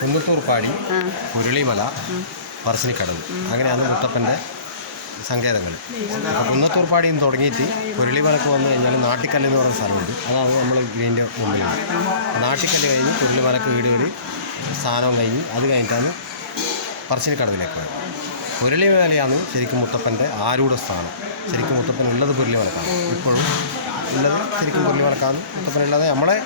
കുന്നത്തൂർപ്പാടി കുരുളിമല പറശ്ശിനിക്കടവ്. അങ്ങനെയാണ് മുത്തപ്പന്റെ സങ്കേതങ്ങൾ. അപ്പോൾ കുന്നത്തൂർപ്പാടിയിൽ നിന്ന് തുടങ്ങിയിട്ട് കുരുളിമലക്ക് വന്നു കഴിഞ്ഞാൽ നാട്ടിക്കല്ല് എന്ന് പറയുന്ന സ്ഥലമുണ്ട്. അതാണ് നമ്മൾ ഇതിന്റെ മുമ്പിലുണ്ട് നാട്ടിക്കല്ല് കഴിഞ്ഞ് കുരുളിമലക്ക് വീട് വഴി സ്ഥാനം കഴിഞ്ഞ് അത് കഴിഞ്ഞിട്ടാണ് പറശ്ശിനിക്കടവിലേക്ക് പോയത്. പുരളിമലയാണ് ശരിക്കും മുത്തപ്പന്റെ ആരൂഢ സ്ഥാനം ശരിക്കും മുത്തപ്പൻ ഉള്ളത് പുരളിമലക്കാണ് ഇപ്പോഴും ഉള്ളത് ശരിക്കും പുരളിമലക്കാണ് മുത്തപ്പൻ ഉള്ളത് നമ്മളെ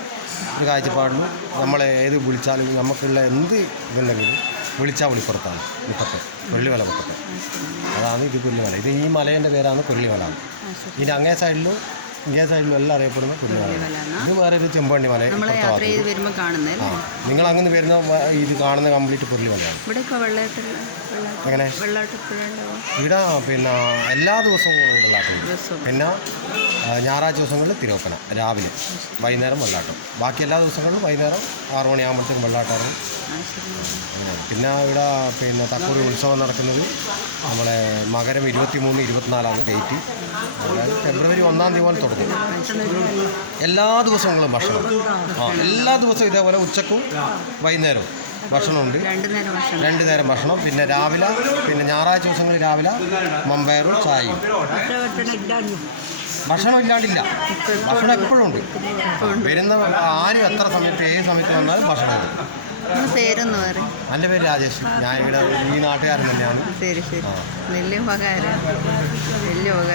ഒരു കാഴ്ചപ്പാടിലും നമ്മളെ ഏത് വിളിച്ചാലും നമുക്കുള്ള എന്ത് ഇതുണ്ടെങ്കിലും വിളിച്ചാൽ വിളിപ്പുറത്താണ് മുത്തപ്പൻ കൊല്ലിമല മുത്തപ്പൻ അതാണ് ഇത് കൊല്ലിമല ഇത് ഈ മലേന്റെ പേരാണ് കൊല്ലിമല ഇതിന്റെ അങ്ങേ സൈഡിലും ഇങ്ങേ സൈഡിൽ എല്ലാം അറിയപ്പെടുന്ന ഇത് വേറെ ഒരു ചെമ്പണ്ണി മല യാത്ര ചെയ്ത് വരുമ്പോൾ കാണുന്നത് നിങ്ങൾ അങ്ങനെ വരുന്ന വ- ഇത് കാണുന്ന കംപ്ലീറ്റ് ഇവിടെ ഇപ്പോൾ വെള്ളത്തിൽ വെള്ളാട്ടം എങ്ങനെ? ഇവിടെ പിന്നെ എല്ലാ ദിവസവും വെള്ളാട്ടം. ദിവസവും. പിന്നെ ആ, ഞായറാഴ്ച ദിവസങ്ങളിൽ തിരുവപ്പന രാവിലെ വൈകുന്നേരം വെള്ളാട്ടം. ബാക്കി എല്ലാ ദിവസങ്ങളിലും വൈകുന്നേരം ആറ് മണിയാകുമ്പോഴത്തേക്കും വെള്ളാട്ടം അങ്ങനെയാണ് പിന്നെ ഇവിടെ പിന്നെ തക്കൂർ ഉത്സവം നടക്കുന്നത് നമ്മളെ മകരം ഇരുപത്തി മൂന്ന് ഇരുപത്തിനാലാണ് ഡേറ്റ്. ഫെബ്രുവരി ഒന്നാം തീയതി പോലെ തുടങ്ങും. എല്ലാ ദിവസങ്ങളും ഭക്ഷണം. ആ എല്ലാ ദിവസവും ഇതേപോലെ ഉച്ചക്കും വൈകുന്നേരവും ഭക്ഷണമുണ്ട്. രണ്ടു നേരം ഭക്ഷണം. പിന്നെ രാവിലെ പിന്നെ ഞായറാഴ്ച ദിവസങ്ങളിൽ രാവിലെ മമ്പയറും ചായയും. ഭക്ഷണം ഇല്ലാണ്ടില്ല. ഭക്ഷണം എപ്പോഴും ഉണ്ട്. വരുന്ന ആരും എത്ര സമയത്ത് ഏത് സമയത്ത് വന്നാലും ഭക്ഷണം പേരൊന്ന് പറയും. പേര് രാജേഷ്. ഞാൻ ഇവിടെ ഈ നാട്ടുകാരൻ തന്നെയാണ്. ശരി ശരി. വലിയ ഉപകാരം. വലിയ ഉപകാരം.